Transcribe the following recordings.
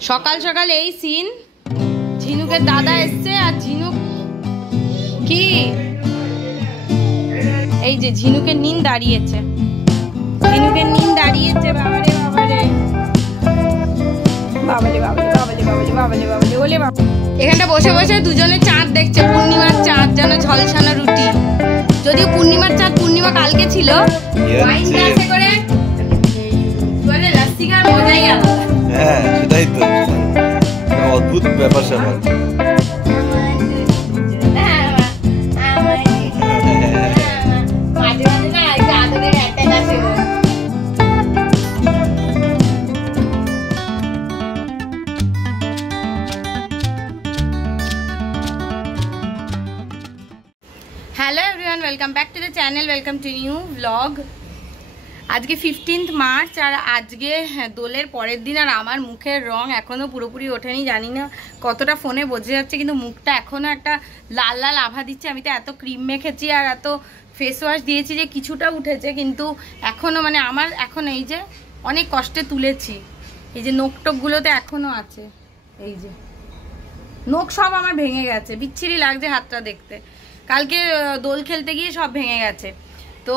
সকাল সকাল এই সিন, ঝিনুকের দাদা এসছে আর ঝিনুক কি এই যে ঝিনুকের নিন দাঁড়িয়েছে, ঝিনুকের নিন দাঁড়িয়েছে। বাবারে বাবারে বাবালে বাবালে বাবালে বাবালে বাবালে বাবালে ওলে বাবা। এখানটা বসে বসে দুজনে চাঁদ দেখছে, পূর্ণিমার চাঁদ যেন ঝলসানো রুটি। যদিও পূর্ণিমার চাঁদ পূর্ণিমা কালকে ছিল। ওয়াইন গ্লাসে করে মানে লাস্সি খাওয়ার মজাই আলাদা। হ্যাঁ সেটাই তো অদ্ভুত ব্যাপার স্যাপার। Hello everyone, welcome back to the channel, welcome to new blog. আজকে 15 মার্চ আর আজকে দোলের পরের দিন। আর আমার মুখের রং এখনও পুরোপুরি ওঠেনি, জানি না কতটা ফোনে বোঝা যাচ্ছে, কিন্তু মুখটা এখনও একটা লাল লাল আভা দিচ্ছে। আমি তো এত ক্রিম মেখেছি আর এত ফেস ওয়াশ দিয়েছি যে কিছুটা উঠেছে, কিন্তু এখনও মানে আমার এখন এই যে অনেক কষ্টে তুলেছি, এই যে নোক টোকগুলোতে এখনও আছে, এই যে নোক সব আমার ভেঙে গেছে, বিচ্ছিরি লাগছে হাতটা দেখতে। কালকে দোল খেলতে গিয়ে সব ভেঙে গেছে। তো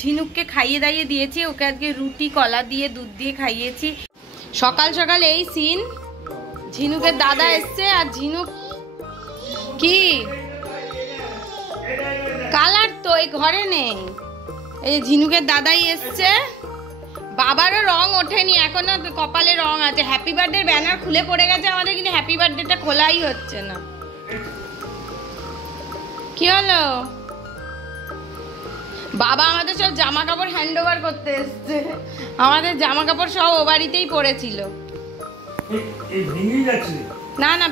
ঝিনুককে খাইয়ে দাইয়ে দিয়েছি, ওকে আজকে রুটি কলা দিয়ে দুধ দিয়ে খাইয়েছি। সকাল সকাল এই সিন, ঝিনুকের দাদা এসছে আর ঝিনুক কি কালার তো এই ঘরে নেই। এই ঝিনুকের দাদাই এসছে, বাবারও রং ওঠেনি এখনো, কপালে রং আছে। হ্যাপি বার্থডে ব্যানার খুলে পড়ে গেছে আমাদের, কিন্তু হ্যাপি বার্থডেটা খোলাই হচ্ছে না। কি হলো? বাবা আমাদের সব জামা কাপড় হ্যান্ড ওভার করতে এসছে, আমাদের জামা কাপড় সব ও বাড়িতেই পড়েছিল। না না,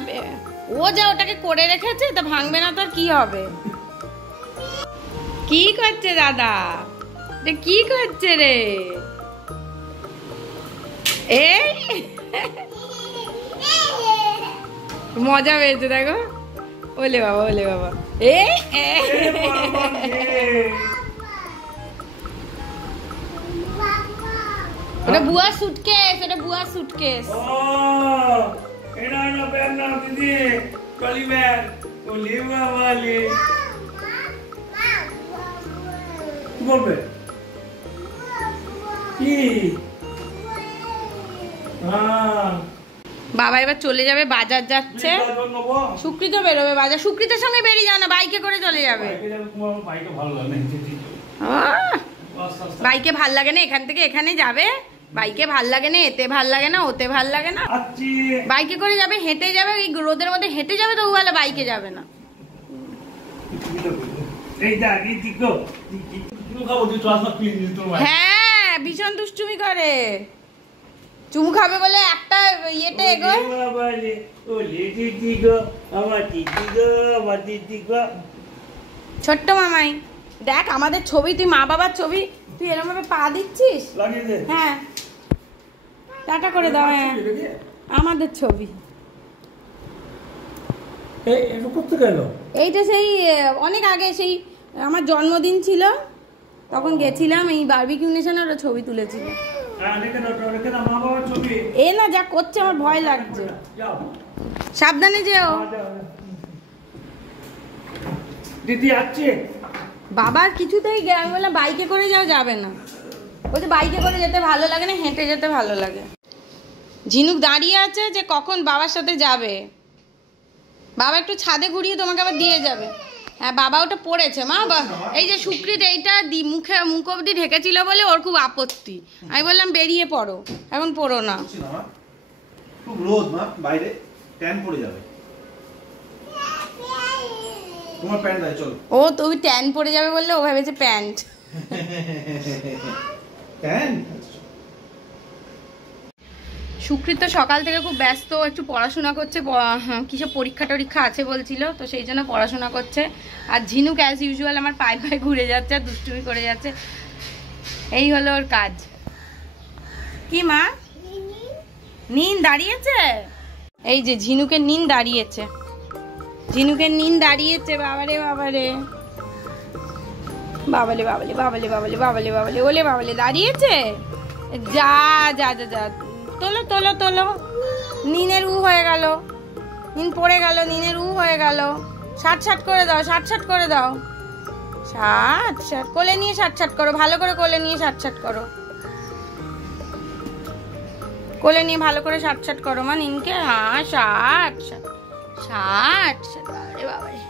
ও যা ওটাকে করে রেখেছে তা ভাঙবে না তো, কি হবে? কি করছে দাদা? কি করছে রে? এই মজা পেয়েছে দেখো, ওলে বাবা ওলে বাবা। ওটা বুয়ার সুটকেস, ওটা বুয়ার সুটকেস। এটা না ব্যাগ না দিদি, টলি ব্যাগ। ওলে বাবা লে, কি বলবে? কি? বাবা এবার চলে যাবে, বাজার যাচ্ছে। সুকৃত বেরোবে বাজার, সুকৃতের সঙ্গে বেরিয়ে যাও না, বাইকে করে চলে যাবে। বাইকে ভাল লাগে না, এখান থেকে এখানে যাবে। বাইকে ভাল লাগে না, এতে ভাল লাগে না, ওতে ভাল লাগে না। বাইকে করে যাবে, হেঁটে যাবে, এই রোদের মধ্যে হেঁটে যাবে, তো ওবেলা বাইকে যাবে না। হ্যাঁ ভীষণ দুষ্টুমি করে, চুমু খাবে বলে একটা ইয়েতে এগো। ছোট্ট মামাই দেখ আমাদের ছবি, তুই মা বাবার ছবি, তুই এরকম ভাবে পা দিচ্ছিস। হ্যাঁ টাটা করে দাও। হ্যাঁ আমাদের ছবি। এইটা সেই অনেক আগে, সেই আমার জন্মদিন ছিল তখন গেছিলাম, এই বারবিকিউ নেশনে ওরা ছবি তুলেছিল। এ না যা করছে আমার ভয় লাগছে, সাবধানে যেও। দিদি আসছে বাবার কিছুতেই আমি বললাম বাইকে করে যাও, যাবে না। বলছে বাইকে করে যেতে ভালো লাগে না, হেঁটে যেতে ভালো লাগে। ঝিনুক দাঁড়িয়ে আছে যে কখন বাবার সাথে যাবে। বাবা একটু ছাদে ঘুরিয়ে তোমাকে আবার দিয়ে যাবে। হ্যাঁ বাবা ওটা পড়েছে মা, এই যে সুকৃত এইটা মুখ অবধি ঢেকেছিল বলে ওর খুব আপত্তি। আমি বললাম বেরিয়ে পড়ো, এখন পড়ো না। খুব রোদ মা, বাইরে ট্যান পড়ে যাবে। তোমার প্যান্ট দাও চলো। ও তুমি ট্যান পড়ে যাবে বললে ও ভেবেছে প্যান্ট। প্যান্ট। সুকৃত সকাল থেকে খুব ব্যস্ত, একটু পড়াশোনা করছে, কিসব পরীক্ষা টরীক্ষা আছে বলছিল, তো সেই জন্য পড়াশোনা করছে। আর ঝিনুক অ্যাজ ইউজুয়াল আমার পায়ে পায়ে ঘুরে যাচ্ছে, দুষ্টুমি করে যাচ্ছে। এই হলো ওর কাজ। কি মা? নিন দাঁড়িয়েছে, এই যে ঝিনুকের নিন দাঁড়িয়েছে, ঝিনুকের নিন দাঁড়িয়েছে। বাবারে বাবারে বাবালে বাবালে বাবালে বাবালে বাবালে বাবালে ওলে বাবালে দাঁড়িয়েছে। যা যা যা যা, তোলো তোলো তোলো, নিনের উ হয়ে গেল, নিন পড়ে গেল, নিনের উ হয়ে গেল। 60 করে দাও, 60 করে দাও, 60 কোলে নিয়ে 60 করো, ভালো করে কোলে নিয়ে 60 করো, কোলে নিয়ে ভালো করে 60 করো মা নিনকে। হ্যাঁ 60 বাবারে বাবারে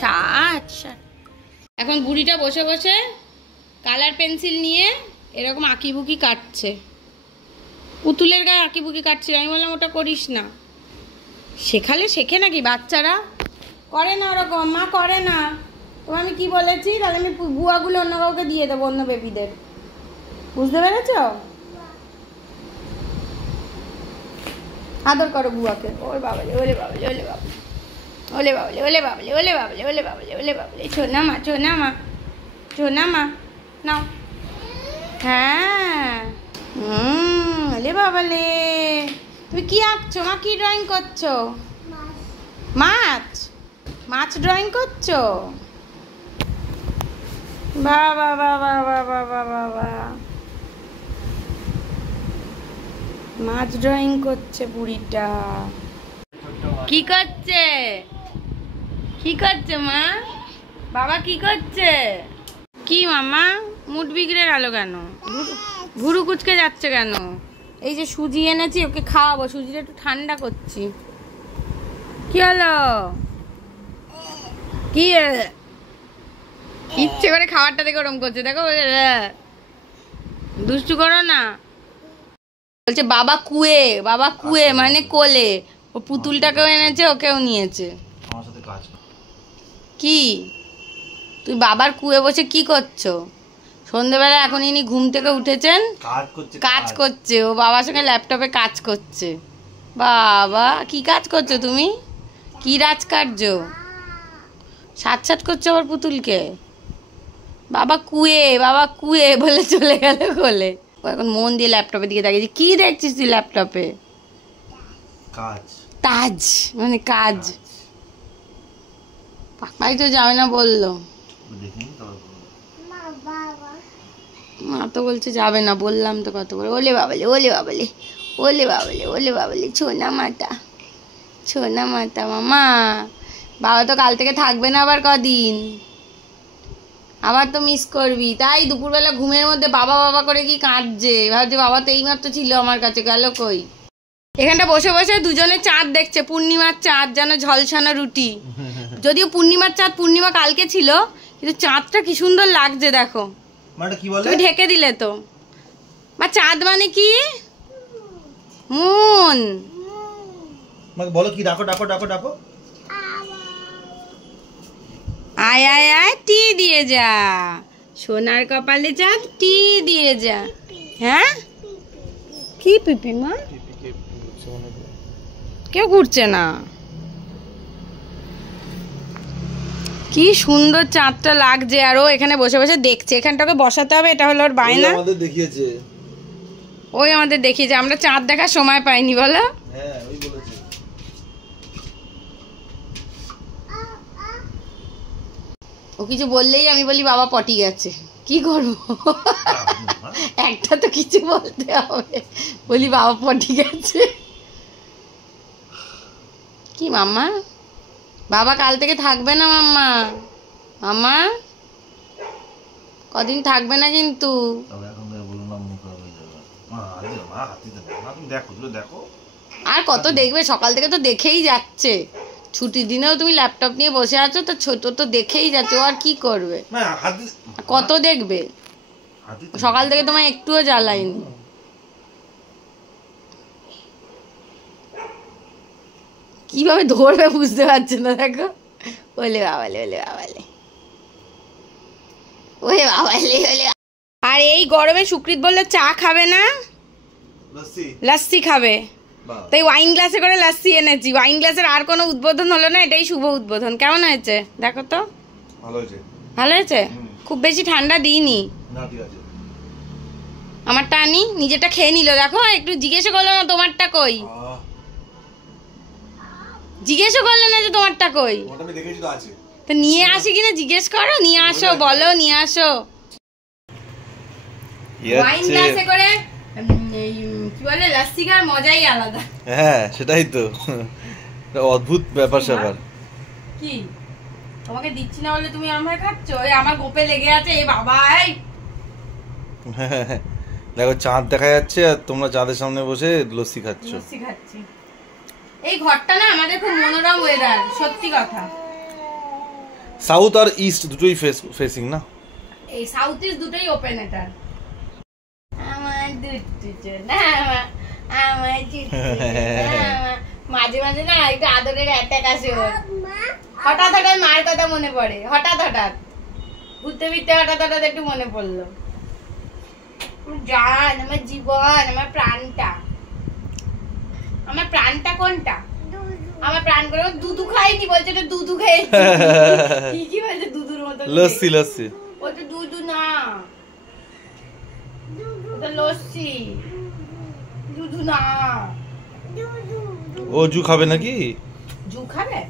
60। এখন বুড়িটা বসে বসে কালার পেন্সিল নিয়ে এরকম আঁকিবুকি কাটছে, পুতুলের গায়ে আঁকিবুকি কাটছে। আমি বললাম ওটা করিস না, শেখালে শেখে নাকি বাচ্চারা, করে না ওরকম, মা করে না। তো আমি কি বলেছি, তাহলে আমি বুয়াগুলো অন্য কাউকে দিয়ে দেবো, অন্য বেবিদের, বুঝতে পেরেছ? আদর করো বুয়াকে। ওরে বাবালে, ওলে বাবালে, ওলে বাবালে, ওলে বাবালে, ওলে বাবালে, ওলে বাবালে, ওলে বাবালে, ওলে বাবালে, ছোনা মা, ছোনা মা, ছোনা মা, নাও। হ্যাঁ ওলে বাবালে, তুমি কি আঁকছো মা, কি ড্রয়িং করছো? মাছ, মাছ ড্রয়িং করছো? বাবা বাবা বাবা বাবা বাবা, মাছ ড্রয়িং করছে বুড়িটা। কি করছে, কি করছে মা? বাবা কি করছে? কি মামা মুড বিগড়ে গেল কেন, ভুরু কুচকে যাচ্ছে কেন? এই যে সুজি এনেছি, ওকে খাওয়াবো, সুজিটা একটু ঠান্ডা করছি। কি হলো, কি ইচ্ছে করে খাবারটাতে গরম করছে, দেখো দুষ্টু করো না। বলছে বাবা কুয়ে, বাবা কুয়ে মানে কোলে। ও পুতুলটাকেও এনেছে, ওকেও নিয়েছে। আমার সাথে কাজ কি তুই বাবার কুয়ে বসে কি করছো? সন্ধ্যেবেলা এখন ইনি ঘুম থেকে উঠেছেন, কাজ করছে, ও বাবার সঙ্গে ল্যাপটপে কাজ করছে। বাবা কি কাজ করছো তুমি, কি রাজকার্য? 60 করছো আবার পুতুলকে। বাবা কুয়ে, বাবা কুয়ে বলে চলে গেল কোলে। ও এখন মন দিয়ে ল্যাপটপের দিকে তাকিয়েছে। কি দেখছিস তুই ল্যাপটপে? কাজ, কাজ মানে কাজ। পাপাই তো যাবে না বললো, মা তো বলছে যাবে না, বললাম তো কত করে। ওলে বাবালে, ওলে বাবালে, ওলে বাবালে, ওলে বাবালে, ছোনা মাতা, ছোনা মাতা। মামা বাবা তো কাল থেকে থাকবে না আবার কদিন, আবার তো মিস করবি। তাই দুপুরবেলা ঘুমের মধ্যে বাবা বাবা করে কি কাঁদছে, ভাবছে বাবা তো এইমাত্র ছিল আমার কাছে, গেল কই? এখানটা বসে বসে দুজনে চাঁদ দেখছে, পূর্ণিমার চাঁদ, যেন ঝলসানো রুটি। যদিও পূর্ণিমার চাঁদ, পূর্ণিমা কালকে ছিল, কিন্তু চাঁদটা কি সুন্দর লাগছে দেখো। তুমি ঢেকে দিলে তো। বা চাঁদ মানে কি? মুন। বলো কি, ডাকো ডাকো ডাকো ডাকো। আয় আয় আয়, টি দিয়ে যা, সোনার কপালে চাঁদ, টি দিয়ে যা। হ্যাঁ কি পিপি মা? কেউ ঘুরছে না। কি সুন্দর চাঁদটা লাগছে, আর ও এখানে বসে বসে দেখছে। এখানটাকে বসাতে হবে, এটা হলো ওর বায়না। আমাদের দেখিয়েছে, ওই আমাদের দেখিয়েছে, আমরা চাঁদ দেখার সময় পাইনি বলো। হ্যাঁ ওই বলেছে। ও কিছু বললেই আমি বলি বাবা পটি গেছে, কি করবো? একটা তো কিছু বলতে হবে, বলি বাবা পটি গেছে। কি মাম্মা, বাবা কাল থেকে থাকবে না মাম্মা, মাম্মা কদিন থাকবে না কিন্তু। আর কত দেখবে, সকাল থেকে তো দেখেই যাচ্ছে। ছুটির দিনেও তুমি ল্যাপটপ নিয়ে বসে আছো, তো ছোট তো দেখেই যাচ্ছে, ও আর কি করবে, কত দেখবে। সকাল থেকে তোমায় একটুও জ্বালাইনি। কিভাবে ধরবে বুঝতে পারছে না, দেখো। ওলে বাবালে, ওলে বাবালে, ওলে বাবালে, ওলে। আর এই গরমে সুকৃত বললো চা খাবে না, লস্যি খাবে। তাই ওয়াইন গ্লাসে করে লস্যি এনেছি। ওয়াইন গ্লাসের আর কোনো উদ্বোধন হলো না, এটাই শুভ উদ্বোধন। কেমন হয়েছে দেখো তো? ভালো হয়েছে, ভালো হয়েছে। খুব বেশি ঠান্ডা দিইনি। আমারটা আনি, নিজেরটা খেয়ে নিল। দেখো একটু জিজ্ঞেসও করলো না তোমারটা কই, জিজ্ঞেসও করলে না যে তোমারটা কই। তো নিয়ে আসি কিনা জিজ্ঞেস করো, নিয়ে আসো, বলো নিয়ে আসো। ওয়াইন গ্লাসে করে এই কি বলে লাস্সি খাওয়ার মজাই আলাদা। হ্যাঁ সেটাই তো, অদ্ভুত ব্যাপার স্যাপার। কি তোমাকে দিচ্ছি না বলে তুমি আমার খাচ্ছ? এই আমার গোপে লেগে আছে। এই বাবা, এই দেখো চাঁদ দেখা যাচ্ছে আর তোমরা চাঁদের সামনে বসে লস্যি খাচ্ছ। লস্যি খাচ্ছি। এই ঘরটা না আমাদের খুব মনোরম ওয়েদার, সত্যি কথা। সাউথ আর ইস্ট দুটোই ফেসিং না? এই সাউথ ইস্ট দুটোই ওপেন এটা। আমার দুটু না, আমার মাঝে মাঝে না একটু আদরের অ্যাটাক আসে ওর। হঠাৎ হঠাৎ মার কথা মনে পড়ে, হঠাৎ হঠাৎ ঘুরতে ফিরতে হঠাৎ হঠাৎ একটু মনে পড়লো। জান, আমার জীবন, আমার প্রাণটা। আমার প্রাণটা কোনটা? আমার প্রাণ করে দুধু খাইনি বলছে, এটা দুধু খেয়েছি। কি বলছে? দুধুর মতো লস্যি। লস্যি ওটা দুধু না, ওটা লস্যি। দুধু না। ও জু খাবে নাকি? জু খাবে?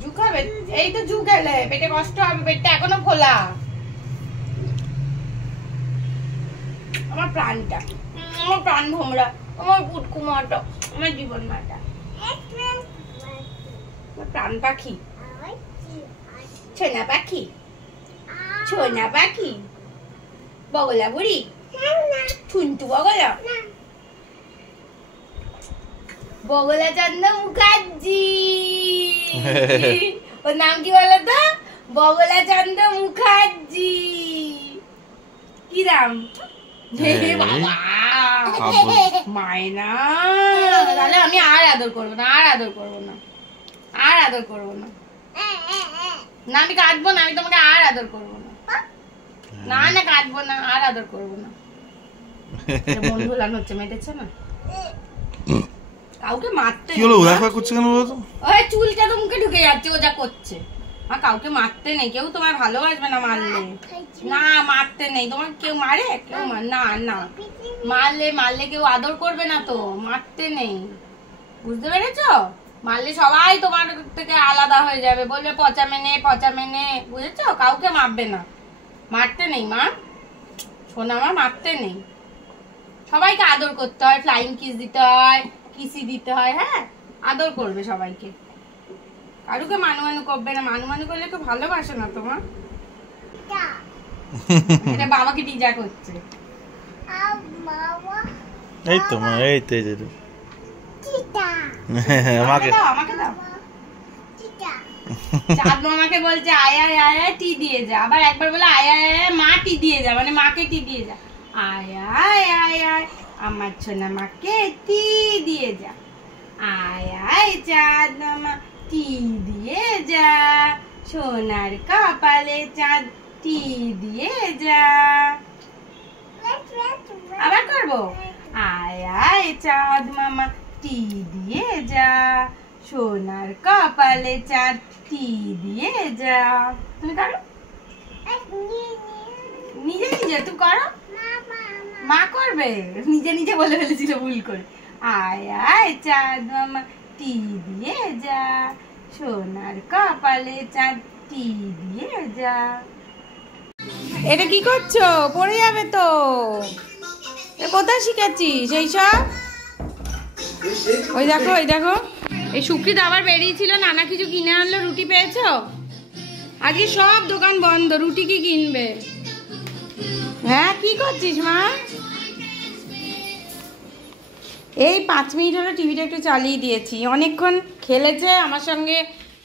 জু খাবে? এই তো জু খেলে পেটে কষ্ট হবে, পেটটা এখনো খোলা। আমার প্রাণটা, আমার প্রাণ ভোমরা, আমার পুটকুমাটা, আমার জীবন মাটা, আমার প্রাণ পাখি, ছোনা পাখি, ছোনা পাখি, বগলা বুড়ি, ঠুনটু বগলা, বগলা চন্দ্র মুখার্জি। ওর নাম কি বলতো? বগলা চন্দ্র মুখার্জি। কি নাম? মায়না। তাহলে আমি আর আদর করবো না, আর আদর করবো না, আর আদর করবো না। না আমি কাঁদবো না, আমি তোমাকে আর আদর করবো না। না না কাঁদবো না, আর আদর করবো না। মন ভুলানো হচ্ছে, মেটেছে না। কাউকে মারতে কি হলো? ওরা করছে কেন বলো তো? ওই চুলটা তো মুখে ঢুকে যাচ্ছে, ও যা করছে। আর কাউকে মারতে নেই, কেউ তোমার ভালোবাসবে না মারলে। না মারতে নেই, তোমার কেউ মারে? কেউ না না মারলে কেউ আদর করবে না তো, মারতে নেই, বুঝতে পেরেছো? মারলে সবাই তোমার থেকে আলাদা হয়ে যাবে, বলবে পচা মেনে, বুঝেছো? কাউকে মারবে না, মারতে নেই মা, শোনা মা, মারতে নেই। সবাইকে আদর করতে হয়, ফ্লাইং কিস দিতে হয়, কিসি দিতে হয়। হ্যাঁ, আদর করবে সবাইকে, কারুকে মানু করবে না। মানু করলে তো ভালোবাসে না তোমার। এটা বাবাকে টিজা করছে। এই তো মা, এই তো আমাকে দাও, আমাকে দাও। চাঁদ মামাকে বলছে আয় আয় আয় আয় টি দিয়ে যা, আবার একবার বলে আয় আয় আয় মা টি দিয়ে যা, মানে মাকে টি দিয়ে যা। আয় আয় আয় আয় আমার ছোনা মাকে টি দিয়ে যা। আয় আয় চাঁদ মামা টি দিয়ে যা, সোনার কপালে চাঁদ টি দিয়ে যা। আবার করবো? আয় আয় চাঁদ মামা টি দিয়ে যা, সোনার কপালে চাঁদ টি দিয়ে যা। তুমি করো নিজে নিজে, তুমি করো। মা করবে, নিজে নিজে বলে ফেলেছিল ভুল করে। আয় আয় চাঁদ মামা টি দিয়ে যা, সোনার কপালে চাঁদ টি দিয়ে যা। এটা কি করছো? পড়ে যাবে তো। কোথায় শিখেছিস এইসব? ওই দেখো, ওই দেখো, এই সুকৃত আবার বেরিয়েছিল, নানা কিছু কিনে আনলো। রুটি পেয়েছো? আজকে সব দোকান বন্ধ, রুটি কি কিনবে? হ্যাঁ, কি করছিস মা? এই 5 মিনিট হলো টিভিটা একটু চালিয়ে দিয়েছি। অনেকক্ষণ খেলেছে আমার সঙ্গে,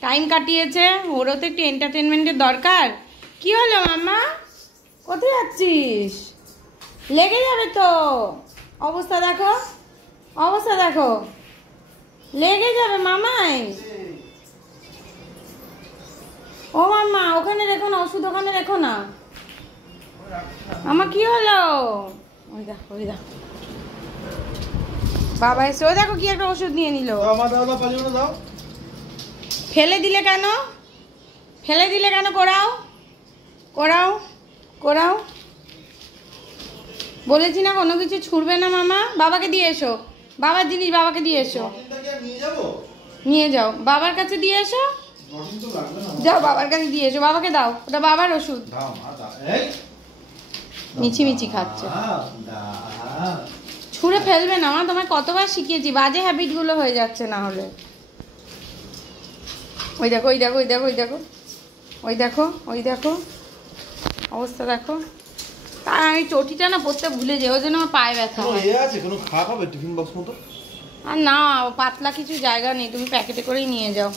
টাইম কাটিয়েছে। ওরও তো একটু এন্টারটেনমেন্টের দরকার। কি হলো মাম্মা? কোথায় যাচ্ছিস? লেগে যাবে তো। অবস্থা দেখো, অবস্থা দেখো, লেগে যাবে মামাই। ও মাম্মা, ওখানে রেখো না, ওষুধ ওখানে রেখো না। আমার কি হলো? ওই দেখো, ওই দেখো, বাবা এসে, ওই দেখো কি একটা ওষুধ নিয়ে নিল। ফেলে দিলে কেন? ফেলে দিলে কেন? কোরাও কোরাও কোরাও। বলেছি না কোনো কিছু ছুঁড়বে না মামা। বাবাকে দিয়ে এসো, বাবার জিনিস বাবাকে দিয়ে এসো। নিয়ে যাও, বাবার কাছে দিয়ে এসো। যাও বাবার কাছে দিয়ে এসো, বাবাকে দাও, ওটা বাবার ওষুধ। মিছি মিছি খাচ্ছে। ছুঁড়ে ফেলবে না মা, তোমায় কতবার শিখিয়েছি, বাজে হ্যাবিট গুলো হয়ে যাচ্ছে না হলে। ওই দেখো ওই দেখো ওই দেখো ওই দেখো ওই দেখো ওই দেখো অবস্থা দেখো। তাই আমি চটিটা না পরতে ভুলে যাই, ওই জন্য আমার পায়ে ব্যথা হয়। আছে কোনো খাওয়া হবে টিফিন বক্স মতো? আর না, পাতলা কিছু জায়গা নেই, তুমি প্যাকেটে করেই নিয়ে যাও।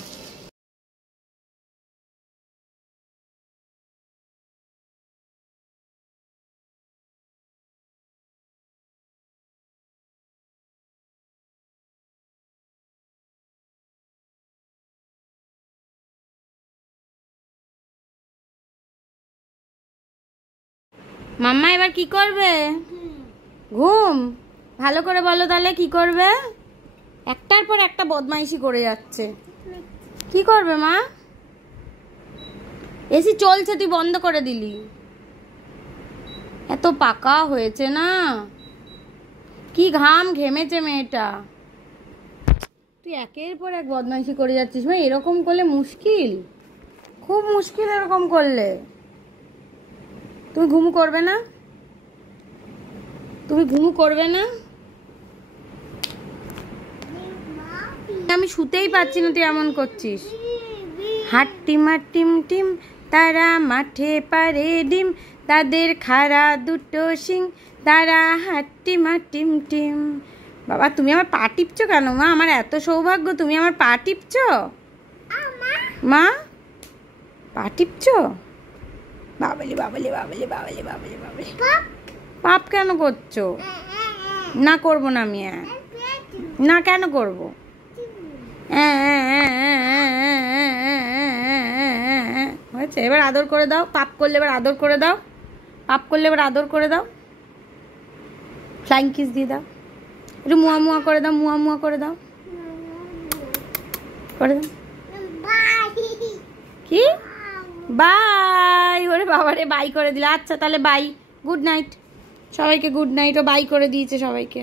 মাম্মা এবার কি করবে? ঘুম? ভালো করে বলো তাহলে কি করবে? একটার পর একটা বদমাইশি করে যাচ্ছে। কি করবে মা? এসি চলছে, তুই বন্ধ করে দিলি। এত পাকা হয়েছে না, কি ঘাম ঘেমেছে মেয়েটা। তুই একের পর এক বদমাইশি করে যাচ্ছিস। মা এরকম করলে মুশকিল, খুব মুশকিল এরকম করলে। তুমি ঘুম করবে না? তুমি ঘুম করবে না? আমি শুতেই পাচ্ছি না, তুই এমন করছিস। হাট্টিমা টিম টিম তারা মাঠে পারে ডিম, তাদের খাড়া দুটো শিং, তারা হাট্টিমা টিম টিম। বাবা তুমি আমার পা টিপছো কেন মা? আমার এত সৌভাগ্য, তুমি আমার পা টিপছো। মা পা টিপছো? বাবালি বাবালি বাবালি বাবালি বাবালি বাবালি। পাপ কেন করছো? না করবো না আমি। না কেন করবো? হয়েছে, এবার আদর করে দাও। পাপ করলে এবার আদর করে দাও। পাপ করলে এবার আদর করে দাও। ফ্লাইং কিস দিয়ে দাও। একটু মুয়া মুয়া করে দাও, মুয়া মুয়া করে দাও, করে দাও। কি বাই? ওরে বাবারে বাই করে দিলে। আচ্ছা তাহলে বাই, গুড নাইট সবাইকে, গুড নাইট। ও বাই করে দিয়েছে সবাইকে।